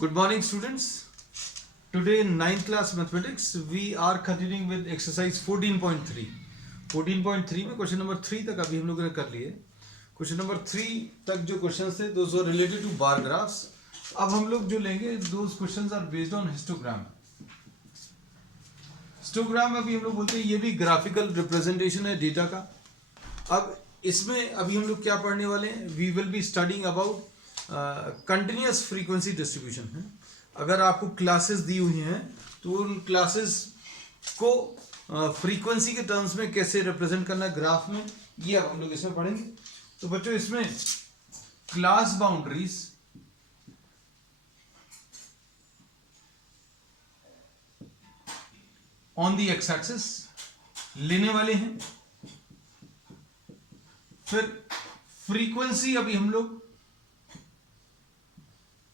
Good morning, students. Today in 9th class mathematics, we are continuing with exercise 14.3. 14.3 में question number 3 तक अभी हम लोगों ने कर लिए. क्वेश्चन नंबर 3 तक जो क्वेश्चंस थे those were related to bar graphs. अब हम लोग जो लेंगे those questions are based on histogram. Histogram अभी हम लोग बोलते हैं ये भी ग्राफिकल रिप्रेजेंटेशन है डेटा का. अब इसमें अभी हम लोग क्या पढ़ने वाले हैं? We will be studying about continuous frequency distribution है. अगर आपको क्लासेस दी हुई हैं तो उन क्लासेस को फ्रीक्वेंसी के टर्म्स में कैसे रिप्रेजेंट करना है ग्राफ में, ये अब हम लोग इसमें पढ़ेंगे. तो बच्चों इसमें class boundaries on the x axis लेने वाले हैं. फिर फ्रीक्वेंसी अभी हम लोग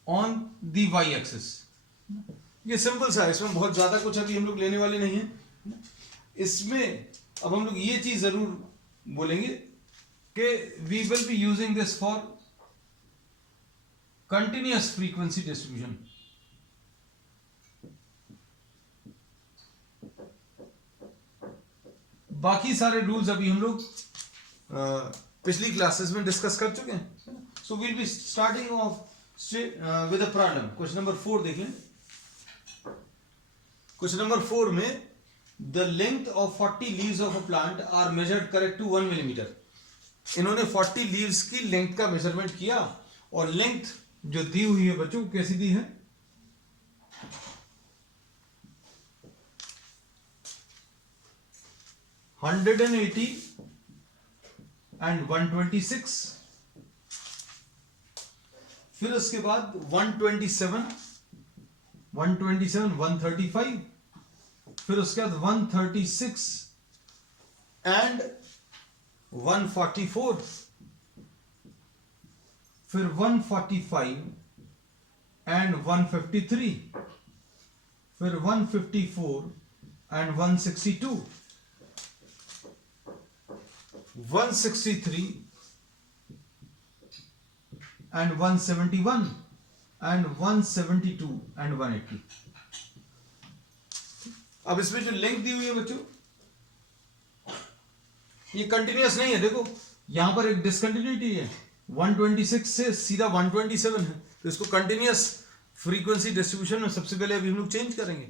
ऑन दी वाई एक्सिस. ये सिंपल सा है, इसमें बहुत ज्यादा कुछ अभी हम लोग लेने वाले नहीं हैं. इसमें अब हम लोग ये चीज जरूर बोलेंगे कि we will be using this for continuous frequency distribution. बाकी सारे रूल्स अभी हम लोग पिछली क्लासेस में डिस्कस कर चुके हैं. So we'll be starting off with a problem. Question number 4 देख लें. Question number 4 में the length of 40 leaves of a plant are measured correct to 1 millimeter. इन्होंने 40 leaves की लेंथ का मेजरमेंट किया और लेंथ जो दी हुई है बच्चों कैसी दी है? (180 and 126). फिर उसके बाद 127, 135, फिर उसके बाद 136 एंड 144, फिर 145 एंड 153, फिर 154 एंड 162, 163 and 171 and 172 and 180. अब इसमें जो लेंथ दी हुई है बच्चों ये कंटिन्यूअस नहीं है. देखो यहां पर एक डिसकंटिन्यूटी है. 126 से सीधा 127 है, तो इसको कंटिन्यूअस फ्रीक्वेंसी डिस्ट्रीब्यूशन में सबसे पहले अभी हम लोग चेंज करेंगे.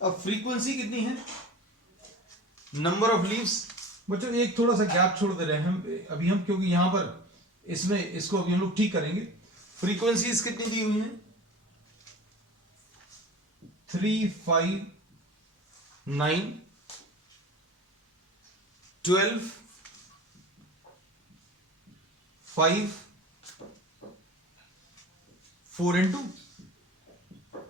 अब फ्रीक्वेंसी कितनी है? Number of leaves. बच्चों एक थोड़ा सा गैप छोड़ दे रहे हैं हम अभी हम, क्योंकि यहां पर इसमें इसको अभी हम लोग ठीक करेंगे. फ्रीक्वेंसीज कितनी दी हुई हैं? 3, 5, 9, 12, 5, 4 and 2.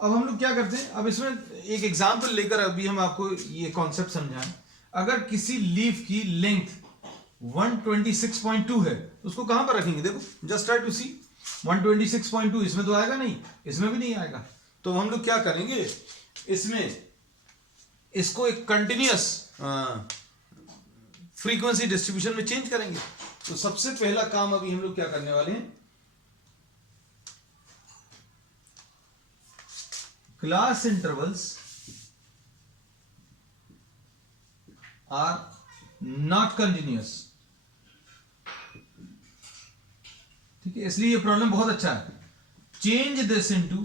अब हम लोग क्या करते हैं, अब इसमें एक एग्जांपल लेकर अभी हम आपको ये कॉन्सेप्ट समझाएं. अगर किसी लीफ की लेंथ 126.2 है तो उसको कहां पर रखेंगे? देखो जस्ट ट्राई टू सी. 126.2 इसमें तो आएगा नहीं, इसमें भी नहीं आएगा. तो हम लोग क्या करेंगे, इसमें इसको एक कंटिन्यूअस फ्रीक्वेंसी डिस्ट्रीब्यूशन में चेंज करेंगे. तो सबसे पहला काम अभी हम लोग क्या करने वाले हैं, class intervals are not continuous. ठीक है, इसलिए ये प्रॉब्लम बहुत अच्छा है. Change this into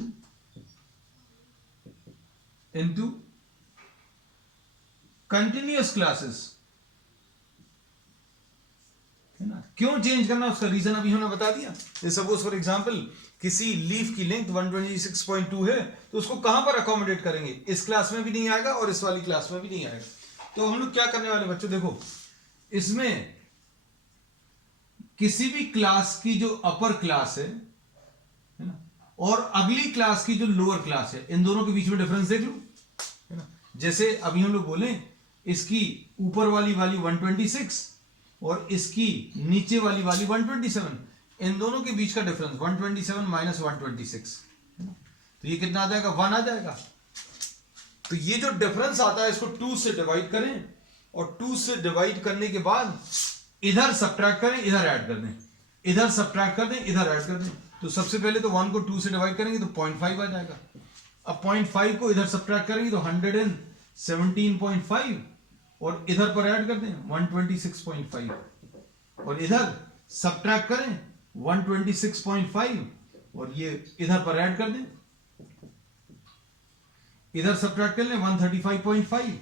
continuous classes. है ना? क्यों चेंज करना उसका रीजन अभी हमने बता दिया. सपोज फॉर एग्जांपल किसी लीफ की लेंथ 126.2 है तो उसको कहां पर अकोमोडेट करेंगे? इस क्लास में भी नहीं आएगा और इस वाली क्लास में भी नहीं आएगा. तो हम लोग क्या करने वाले बच्चों, देखो इसमें किसी भी क्लास की जो अपर क्लास है ना, और अगली क्लास की जो लोअर क्लास है, इन दोनों के बीच में डिफरेंस देख लो. है ना? जैसे अभी हम लोग बोले इसकी ऊपर वाली 126 और इसकी नीचे वाली 127, इन दोनों के बीच का डिफरेंस 127 माइनस 126. तो ये कितना आ जाएगा? 1 आ जाएगा. तो ये जो डिफरेंस आता है इसको 2 से डिवाइड करें और 2 से डिवाइड करने के बाद इधर सब्ट्रैक्ट करें, इधर ऐड कर दें, इधर सब्ट्रैक्ट कर दें, इधर ऐड कर दें. तो सबसे पहले तो 1 को 2 से डिवाइड करेंगे तो 0.5 आ जाएगा। अब 0.5 को इधर सब्ट्रैक्ट करेंगे तो 117.5 और इधर पर ऐड कर दें 126.5 और इधर सब्ट्रैक्ट करें 126.5 और ये इधर पर ऐड कर दें, इधर सब्ट्रैक्ट कर लें 135.5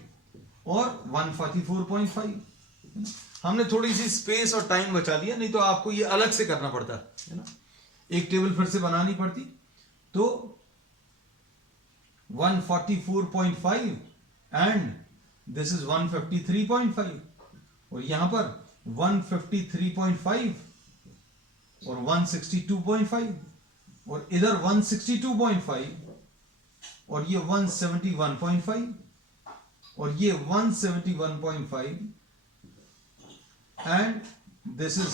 और 144.5। हमने थोड़ी सी स्पेस और टाइम बचा लिया, नहीं तो आपको ये अलग से करना पड़ता है ना, एक टेबल फिर से बनानी पड़ती। तो 144.5 एंड दिस इज 153.5 और यहां पर 153.5 और 162.5 और इधर 162.5 और ये 171.5 और ये 171.5 एंड दिस इज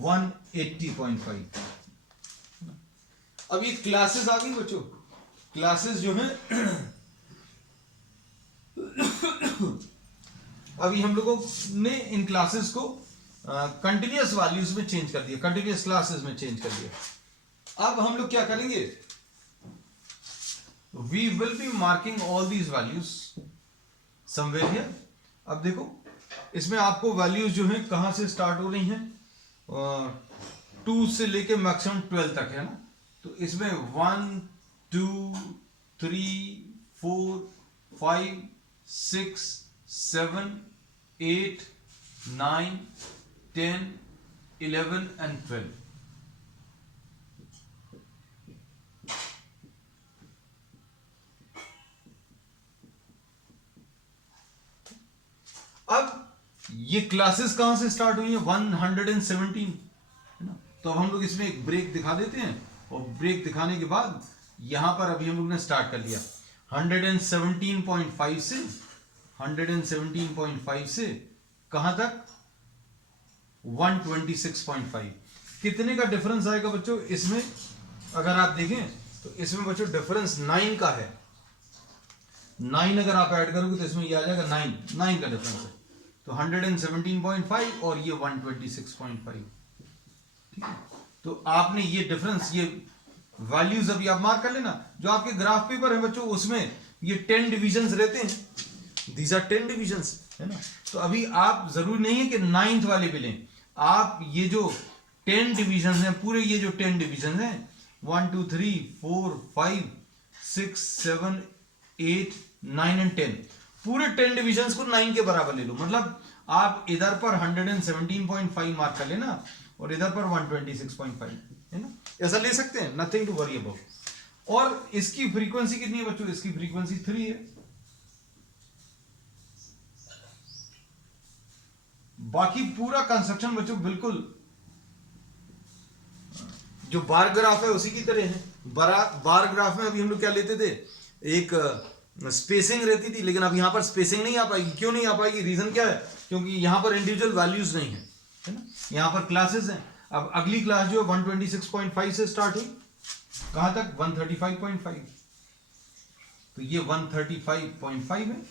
180.5। अब ये क्लासेस आ गई बच्चों, क्लासेस जो है अभी हम लोगों ने इन क्लासेस को कंटिन्यूअस वैल्यूज में चेंज कर दिया, कंटिन्यूअस क्लासेस में चेंज कर दिया। अब हम लोग क्या करेंगे, we will be marking all these values somewhere here. अब देखो इसमें आपको वैल्यूज जो है कहां से स्टार्ट हो रही हैं, 2 से लेके मैक्सिमम 12 तक है ना। तो इसमें 1 2 3 4 5 6 7 8 9 10 11 and 12। अब ये क्लासेस कहां से स्टार्ट हुई है, 117 है ना। तो अब हम लोग इसमें एक ब्रेक दिखा देते हैं और ब्रेक दिखाने के बाद यहां पर अभी हम लोग ने स्टार्ट कर लिया 117.5 से 117.5 से कहां तक 126.5। कितने का डिफरेंस आएगा बच्चों इसमें, अगर आप देखें तो इसमें बच्चों डिफरेंस 9 का है। 9 अगर आप ऐड करोगे तो इसमें ये आ जाएगा 9 का डिफरेंस है। तो 117.5 और ये 126.5, ठीक है। तो आपने ये डिफरेंस, ये वैल्यूज अभी आप मार्क कर लेना। जो आपके ग्राफ पेपर है बच्चों उसमें ये 10 डिविजन्स रहते हैं, दीज आर 10 डिविजन्स है ना। तो अभी आप जरूरी नहीं है कि 9th वाले भी लें, आप ये जो 10 डिविजन्स हैं, पूरे ये जो 10 डिविजन्स हैं 1 2 3 4 5 6 7 8 9 एंड 10, पूरे 10 डिविजन्स को 9 के बराबर ले लो। मतलब आप इधर पर 117.5 मार्क कर लेना और इधर पर 126.5 है ना, ऐसा ले सकते हैं, नथिंग टू वरी अबाउट। और इसकी फ्रीक्वेंसी कितनी है बच्चों, इसकी फ्रीक्वेंसी 3 है। बाकी पूरा कंस्ट्रक्शन बच्चों बिल्कुल जो बार ग्राफ है उसी की तरह है। बार ग्राफ में अभी हम लोग क्या लेते थे, एक स्पेसिंग रहती थी, लेकिन अब यहां पर स्पेसिंग नहीं आ पाएगी। क्यों नहीं आ पाएगी, रीजन क्या है, क्योंकि यहां पर इंडिविजुअल वैल्यूज नहीं है ना, यहां पर क्लासेस हैं। अब अगली क्लास जो 126.5 से स्टार्ट हुई कहां तक 135.5, तो ये 135.5 है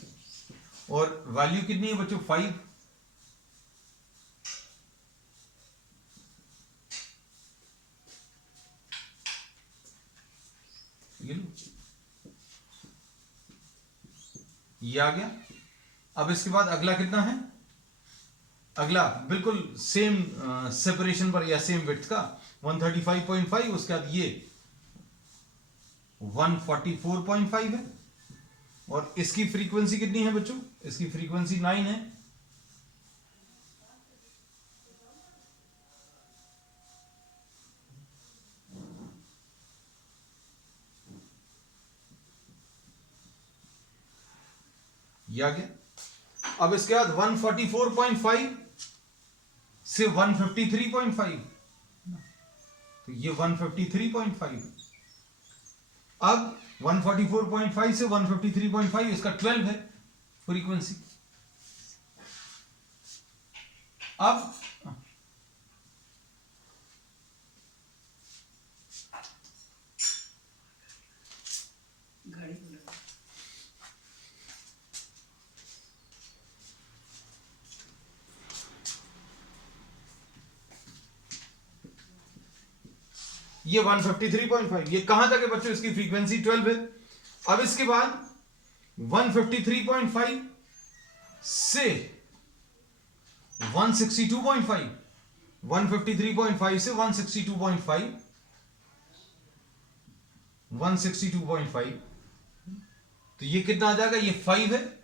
और वैल्यू कितनी है बच्चों 5। ये आ गया। अब इसके बाद अगला कितना है, अगला बिल्कुल सेम सेपरेशन पर या सेम विड्थ का 135.5, उसके बाद ये 144.5 है और इसकी फ्रीक्वेंसी कितनी है बच्चों, इसकी फ्रीक्वेंसी 9 है। ये आ गया। अब इसके बाद 144.5 से 153.5, तो ये 153.5। अब 144.5 से 153.5 इसका 12 है फ्रीक्वेंसी। अब ये 153.5, ये कहां तक है बच्चों? इसकी फ्रीक्वेंसी 12 है। अब इसके बाद 153.5 से 162.5, 153.5 से 162.5, 162.5, तो ये कितना आ जाएगा? ये 5 है।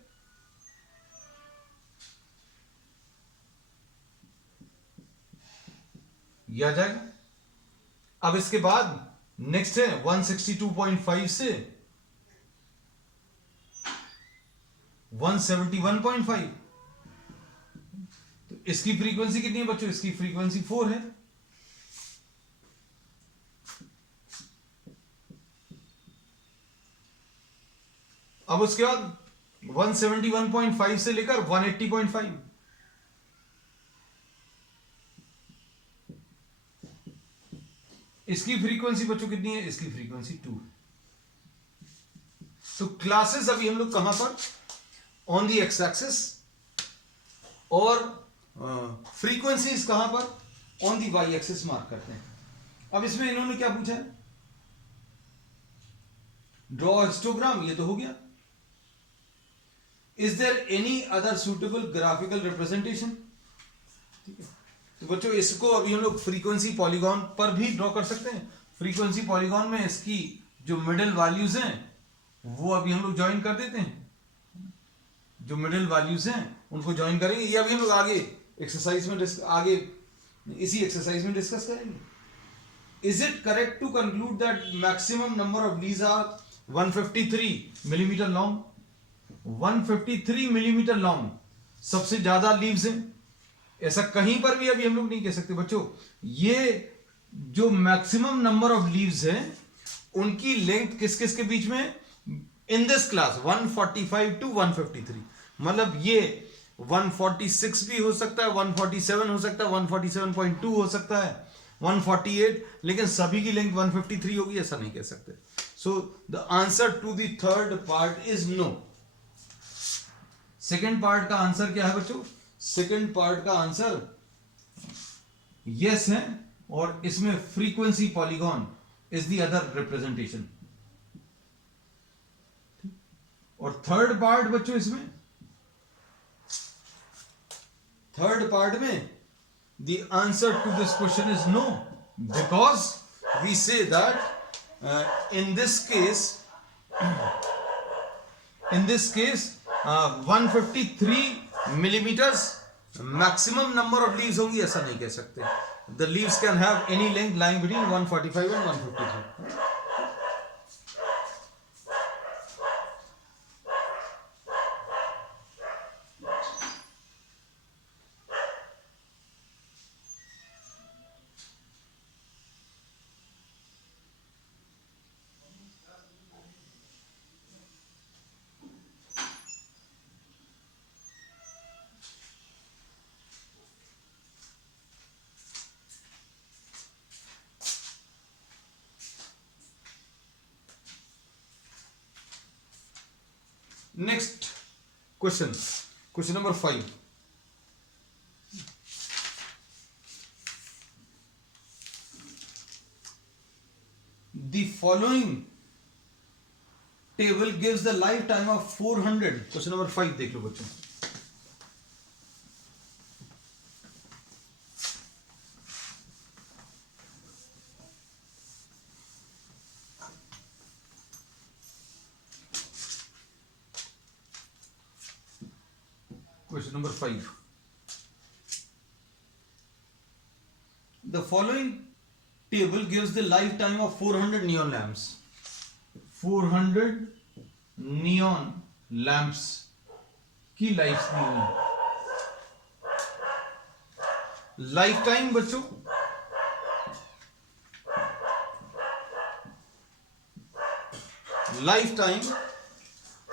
ये आ जाएगा। अब इसके बाद नेक्स्ट है 162.5 से 171.5, तो इसकी फ्रीक्वेंसी कितनी है बच्चों? इसकी फ्रीक्वेंसी 4 है। अब उसके बाद 171.5 से लेकर 180.5, इसकी फ्रीक्वेंसी बच्चों कितनी है? इसकी फ्रीक्वेंसी 2 है। तो क्लासेस अभी हम लोग कहां पर? ऑन दी एक्स एक्सिस, और फ्रीक्वेंसीज कहां पर? On the y axis mark करते हैं। अब इसमें इन्होंने क्या पूछा है? ड्रॉ हिस्टोग्राम, ये तो हो गया। Is there any other suitable graphical representation? ठीक है, तो बच्चों इसको अभी हम लोग फ्रीक्वेंसी पॉलीगॉन पर भी ड्रॉ कर सकते हैं। फ्रीक्वेंसी पॉलीगॉन में इसकी जो मिडिल वैल्यूज हैं वो अभी हम लोग ज्वाइन कर देते हैं। जो मिडिल वैल्यूज हैं उनको ज्वाइन करेंगे। ये अभी हम लोग आगे एक्सरसाइज में आगे इसी एक्सरसाइज में डिस्कस करेंगे। Is it correct to conclude that maximum number of leaves are 153 millimetre long? 153 millimetre long सबसे ज्यादा लीव्स हैं, ऐसा कहीं पर भी अभी हम लोग नहीं कह सकते बच्चों। ये जो मैक्सिमम नंबर ऑफ लीव्स हैं उनकी लेंथ किस किस के बीच में? इन दिस क्लास 145 टू 153, मतलब ये 146 भी हो सकता है, 147 हो सकता है, 147.2 हो सकता है, 148, लेकिन सभी की लेंथ 153 होगी ऐसा नहीं कह सकते। So the answer to the third part is no. Second part का आंसर क्या है बच्चों? सेकेंड पार्ट का आंसर यस है, और इसमें frequency polygon is the other representation. और थर्ड पार्ट बच्चों, इसमें थर्ड पार्ट में the answer to this question is no, because we say that in this case 153 millimetres maximum number of leaves होंगी ऐसा नहीं कह सकते। The leaves can have any length lying between 145 and 153। Next question, question number 5. The following table gives the lifetime of 400. Question number 5 देख लो बच्चों। Question number 5. The following table gives the lifetime of 400 neon lamps. 400 neon lamps की life दी हुई। Life time बच्चों life time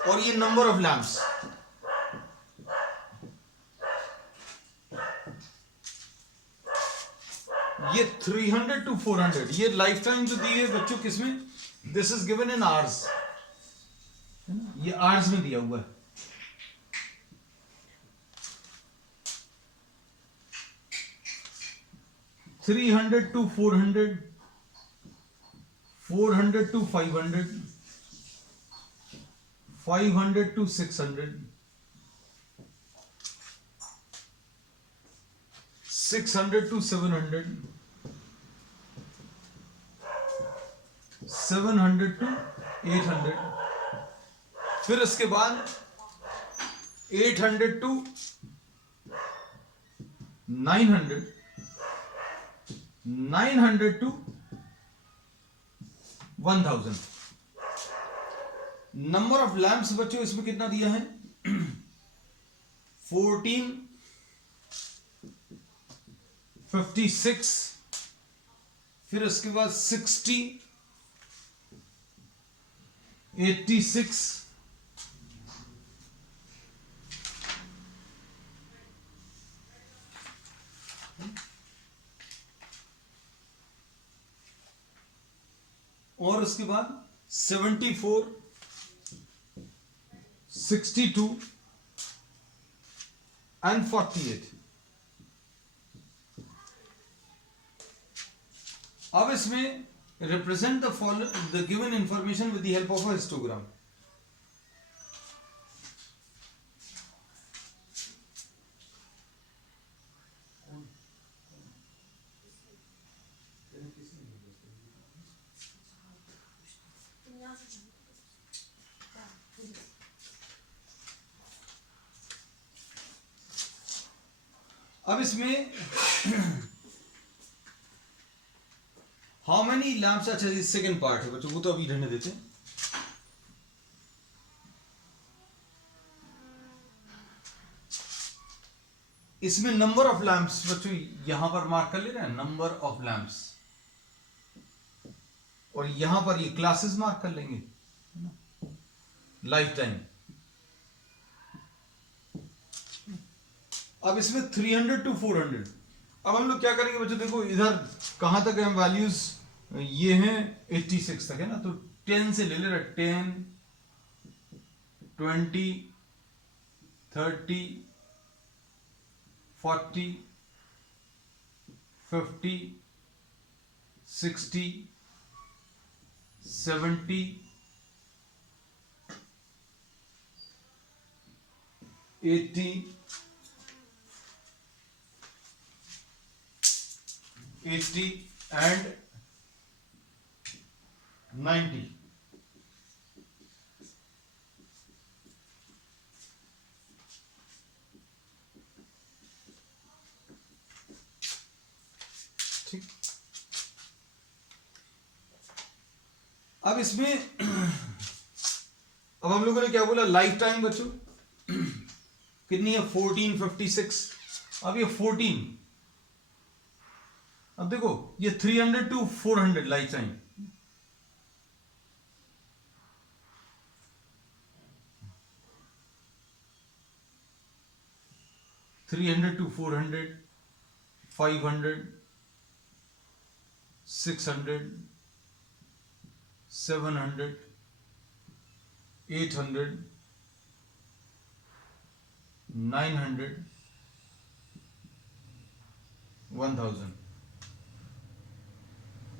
और ये number of lamps. ये 300 to 400 ये life time जो दी है बच्चों किसमें? This is given in hours, ये आवर्स में दिया हुआ है। $300 to 400 400 to 500, 500 to 600, 600 to 700, 700 to 800, फिर इसके बाद 800 to 900, 900 to 1000. Number of lamps बच्चों इसमें कितना दिया है? 14, 56, फिर उसके बाद 60, 86, और उसके बाद 74, 62 and 48. अब इसमें represent the given information with the help of a histogram. अब इसमें हाउ मेनी लैंप्स, अच्छा ये सेकेंड पार्ट है बच्चों, वो तो अभी रहने देते हैं. इसमें नंबर ऑफ लैंप्स बच्चों यहां पर मार्क कर ले रहे हैं, नंबर ऑफ लैंप्स, और यहां पर ये क्लासेस मार्क कर लेंगे, लाइफ टाइम. अब इसमें 300 to 400. अब हम लोग क्या करेंगे बच्चों, देखो इधर कहां तक है वैल्यूज, ये हैं 86 तक है ना, तो 10 से ले ले रहा, 10, 20, 30, 40, 50, 60, 70, 80, 80 and 90. ठीक. अब इसमें अब हम लोगों ने क्या बोला, लाइफ टाइम बच्चों कितनी है? 1456. अब ये 14, अब देखो ये 300 to 400 life time, three 300 to 400, 500, 600, 700, 800, 900, 1000.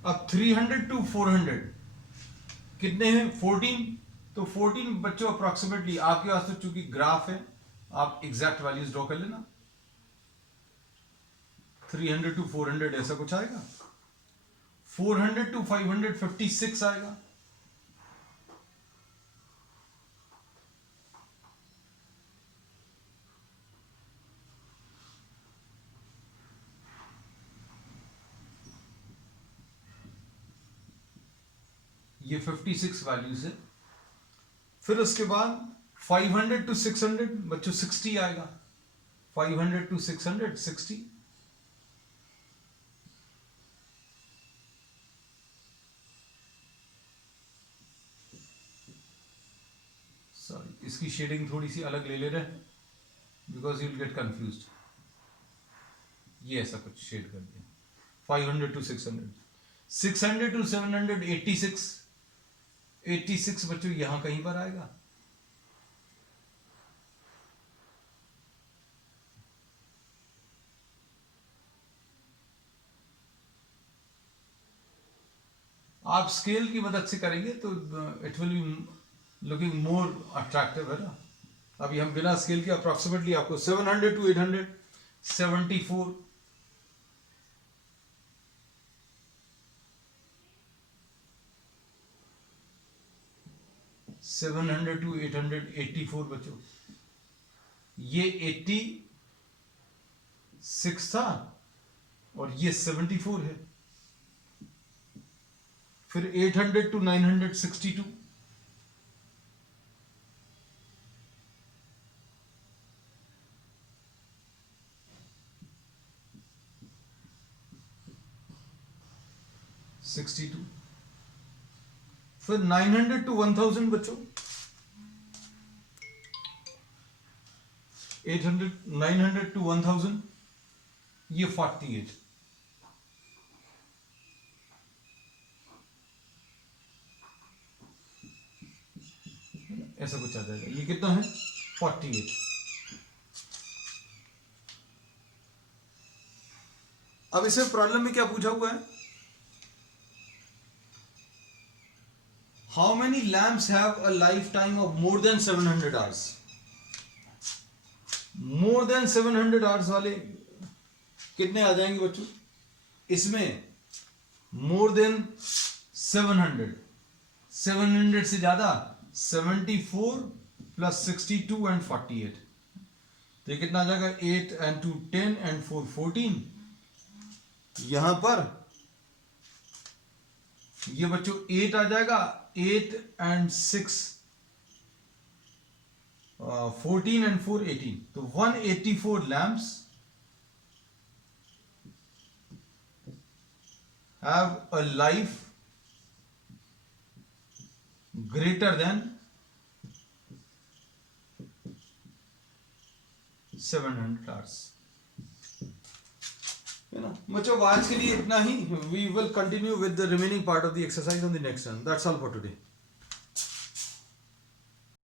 अब 300 to 400 कितने हैं? 14. तो 14 बच्चों अप्रोक्सीमेटली आपके पास तो चूंकि ग्राफ है, आप एग्जैक्ट वैल्यूज ड्रॉ कर लेना. 300 to 400 ऐसा कुछ आएगा. 400 to 500 56 आएगा. ये 56 वैल्यूज है. फिर उसके बाद 500 to 600 बच्चों 60 आएगा. 500 to 600 60. सॉरी, इसकी शेडिंग थोड़ी सी अलग ले ले रहे हैं because you will get confused. ये ऐसा कुछ शेड कर दिया. 500 to 600, 600 to 700 86. 86 बच्चों यहां कहीं पर आएगा. आप स्केल की मदद से करेंगे तो it will be looking more attractive, है ना। अभी हम बिना स्केल के अप्रोक्सीमेटली आपको 700 to 874 700 to 884 बच्चों, ये 86 था और ये 74 है। फिर 800 to 962, फिर 900 to 1000 बच्चों, 900 to 1000, ये 48। ऐसा कुछ आ जाएगा। ये कितना है? 48। अब इसे प्रॉब्लम में क्या पूछा हुआ है? How many lamps have a life time of more than 700 hours? More than 700 hours वाले कितने आ जाएंगे बच्चों? इसमें मोर देन 700 से ज्यादा 74 प्लस 62 एंड 48, तो ये कितना आ जाएगा? 8 and 2 10 and 4 14। यहां पर ये बच्चों 8 आ जाएगा, 8 and 6 14 and 4 18, तो 184 lamps have a life greater than 700 hours, है ना बच्चों। आज के लिए इतना ही। We will continue with the remaining part of the exercise on the next one. That's all for today.